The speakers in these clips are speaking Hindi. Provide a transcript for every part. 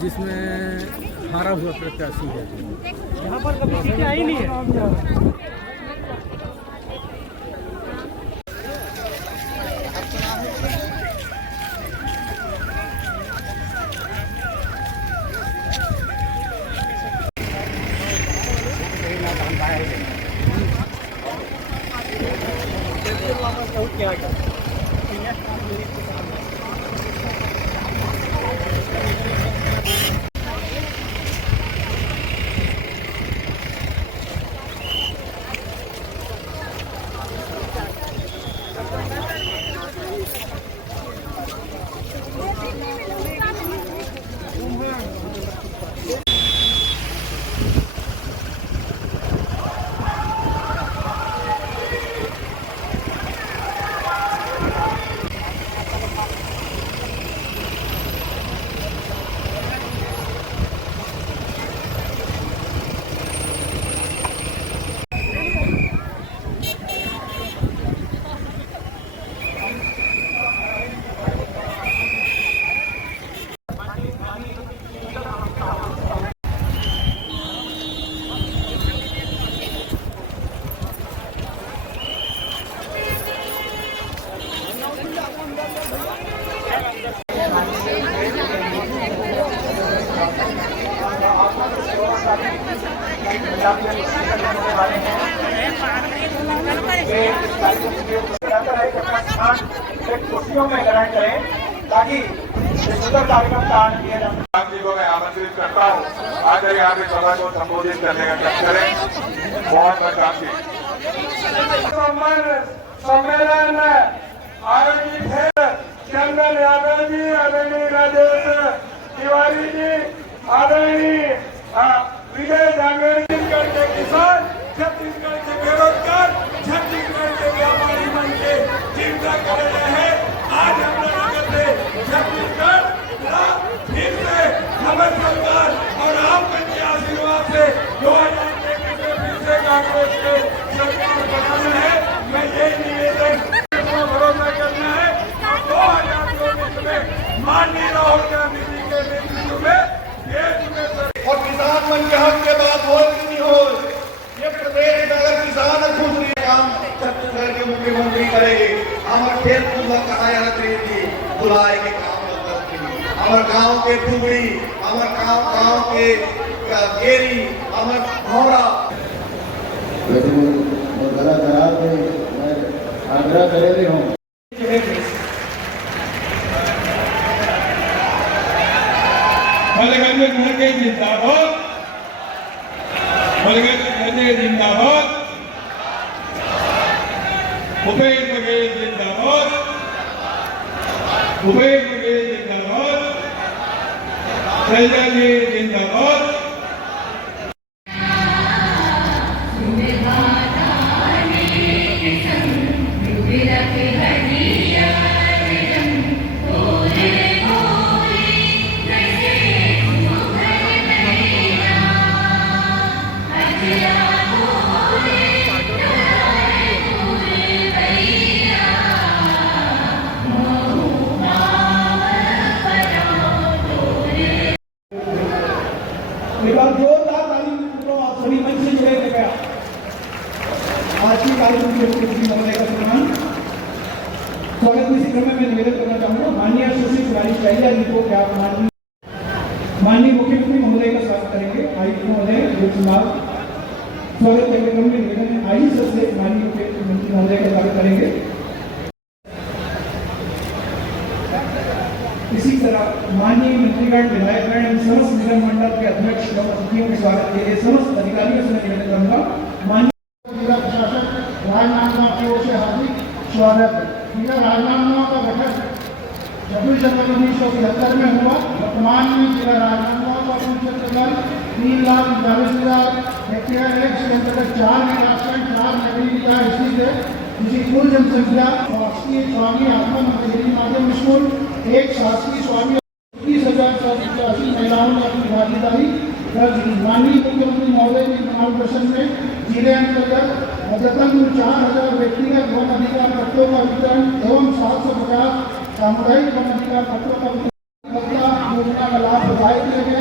जिसमें हारा हुआ प्रत्याशी है। यहाँ पर कभी सीटें आई नहीं है। कुर्सियों में ग्रहण करें ताकि सुंदर कार्यक्रम का आनंद लिया जा सके। आप जी को मैं आमंत्रित करता हूँ आकर यहाँ पे सभा को संबोधित करने का काम करें। बहुत बहुत सम्मेलन आयोजित है। चंदन यादव जी, आदरणीय राजेश तिवारी जी, आदरणीय विजय जांगेड़ के किसान, छत्तीसगढ़ के बेरोजगार, छत्तीसगढ़ के व्यापारी बन के चिंता कर रहे हैं। आज हम लोग छत्तीसगढ़ फिर से हमारी सरकार और आपके आशीर्वाद से 2023 में फिर से कांग्रेस के सरकार बनाना है। मैं यही निवेदन भरोसा करना है। 2024 में माननीय राहुल गांधी जी के नेतृत्व में देश में और किसान मन के हक के बाद नहीं हो। ये प्रदेश में अगर किसान खुश नहीं काम छत्तीसगढ़ के मुख्यमंत्री करेंगे। हमारे खेल कूद कहा जाती थी बुलाए के काम हमारे गांव के टुकड़ी, हमारे गांव के गेरी, हमारे भौरा आग्रह करे रहे हूँ। मलगंज घंटे जिंदाबाद, मलगंज घंटे जिंदाबाद, भूपेश बघेल जिंदाबाद, भूपेश बघेल जिंदाबाद, शैलजा जी जिंदाबाद। जोरदार ताली सभी मंच से जुड़े गया। आज की कार्यक्रम के महोदय का सम्मान स्वागत में इसी क्रम में मैं निवेदन करना चाहूंगा माननीय सुश्री कुमारी शैलजा जी को क्या माननीय मुख्यमंत्री महोदय का स्वागत करेंगे। आयुक्त महोदय स्वागत करने क्रम में निवेदन में आई से माननीय मुख्यमंत्री महोदय का स्वागत करेंगे। इसी तरह माननीय मंत्रीगण, विधायकगण एवं समस्त निगम मंडल के अध्यक्ष एवं अतिथियों के स्वागत के लिए समस्त अधिकारियों से निवेदन करूंगा। माननीय जिला प्रशासक राजनांदगांव की ओर से हार्दिक स्वागत। जिला राजनांदगांव का गठन 26 जनवरी 1975 में हुआ। वर्तमान में जिला राजनांदगांव का कुल क्षेत्रफल 3,40,000 हेक्टेयर है। इसके अंतर्गत 4 विकासखंड, 4 नगरीय निकाय स्थित है। जिसकी कुल जनसंख्या शासकीय स्वामी आत्मा मंदिर माध्यम स्कूल, एक शासकीय स्वामी 30,785 महिलाओं ने अपनी भागीदारी दर्ज की। माननीय मुख्यमंत्री महोदय के मार्गदर्शन में जिले अंतर्गत अद्यतन 4,000 व्यक्तिगत वन अधिकार पत्रों का वितरण एवं 750 सामुदायिक वन अधिकार पत्रों का वितरण योजना का लाभ प्रदाय किया गया।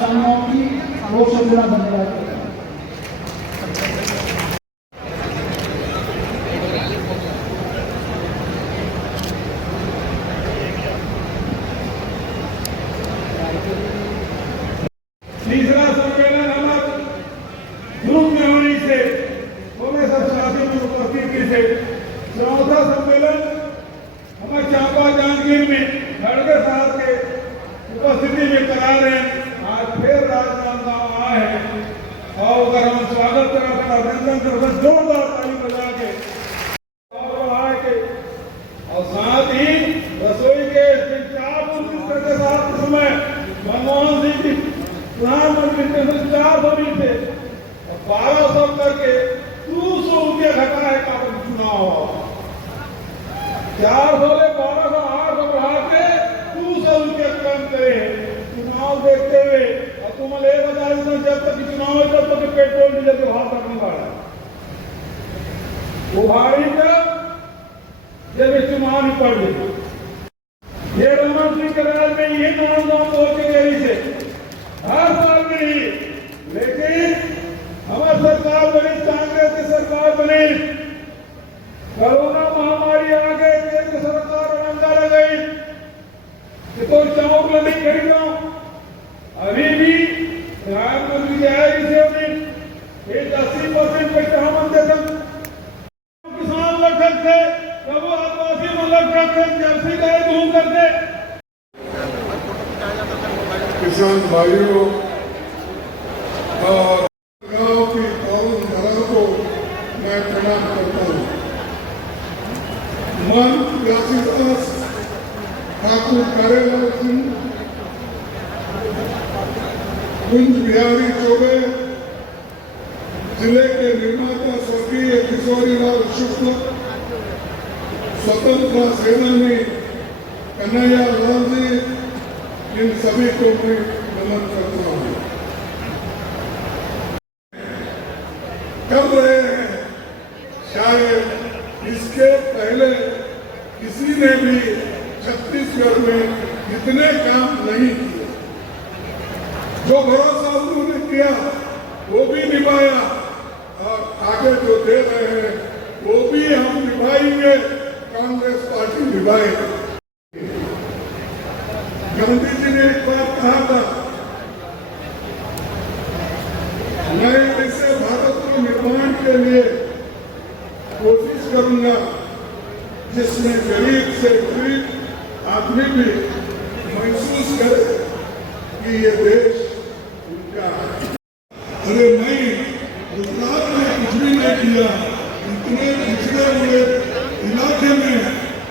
अवधारणाओं की लोक संवेदना बनने वाली है। तीसरा सम्मेलन हमारे ग्रुप में होने से हमें सब साथी की उपस्थिति से, चौथा सम्मेलन हमें चांपा जांजगीर में खड़गे साहब के उपस्थिति में करा रहे हैं। आज फिर राजनांदगांव आए हैं और अगर हम स्वागत करा अभिनंदन कर जोरदार ताली बजा के और बढ़ा के, और साथ ही रसोई के 4 के साथ समय मनमोहन सिंह जी प्रधानमंत्री के 400 थे और 1200 करके 200 रुपया घटा है का चुनाव, 400 से 1200 800 बढ़ा के 200 रुपया कम करे चुनाव देखते हुए। और तुम ले बता दो जब तक चुनाव है तब तक पेट्रोल डीजल के भाव तक नहीं बढ़ा, वो भारी का जब चुनाव ही पड़ गए। ये रमन सिंह के राज में ये नाम पहुंच गई से हर साल में ही, लेकिन हमारी सरकार बनी, कांग्रेस की सरकार बनी, कोरोना महामारी आ गई, केंद्र सरकार रंगा लगाई कि कोई चावल नहीं खरीदो। अभी भी प्रधानमंत्री जी आए इसे 80% पे हम देते किसान लक्षण थे, प्रभु आदिवासी लक्षण थे, जर्सी गाय घूम करके। किसान भाइयों और गांव की पावन धरा को मैं प्रणाम करता हूँ। मन तुलसीदास ठाकुर करेलाल सिंह, कुंज बिहारी चौबे, जिले के निर्माता स्वर्गीय किशोरीलाल शुक्ल, स्वतंत्रता सेनानी कन्हैया लाल जी, इन सभी को मैं नमन करता हूँ। कर रहे हैं, शायद इसके पहले किसी ने भी छत्तीसगढ़ में इतने काम नहीं किए। जो भरोसा उन्होंने किया वो भी निभाया और आगे जो दे रहे हैं वो भी हम निभाएंगे, कांग्रेस पार्टी निभाएगी। गांधी जी ने एक बात कहा था, मैं ऐसे भारत के निर्माण के लिए कोशिश करूंगा जिसमें गरीब से गरीब आदमी भी महसूस करे कि ये देश उनका है। अरे नहीं, गुजरात में कुछ भी नहीं किया, इतने पिछड़े हुए इलाके में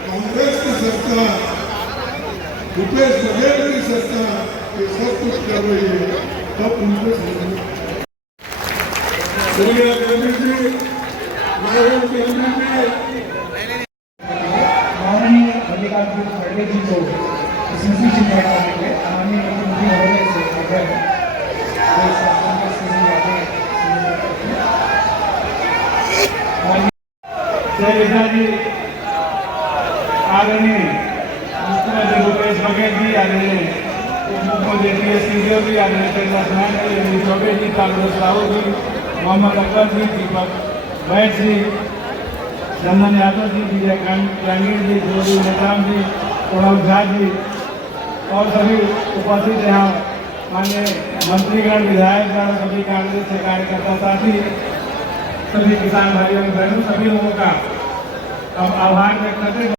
कांग्रेस की सरकार, भूपेश बघेल की सरकार ये सब कुछ कर रही है। तब उनको सोनिया गांधी जी, राहुल गांधी जी, माननीय मल्लिकार्जुन खड़गे जी को स्मृति चिन्ह करने के माननीय मुख्यमंत्री महोदय से आग्रह है। शैलजा जी, आदरणीय मुख्यमंत्री भूपेश बघेल जी, आदरणीय उप मुख्यमंत्री टी.एस. सिंहदेव जी, आदरणीय कैलाश चौबे जी, कांग्रेस राहुल जी, मोहम्मद अकबर जी, दीपक बैठ जी, चंदन यादव जी, विजय कांगीर जी, जोगी नेत्राम जी, प्रणव झा जी और सभी उपस्थित यहाँ माननीय मंत्रीगण, विधायकगण, सभी कांग्रेस के कार्यकर्ता साथी, सभी किसान भाइयों बहनों, सभी लोगों का आभार व्यक्त करते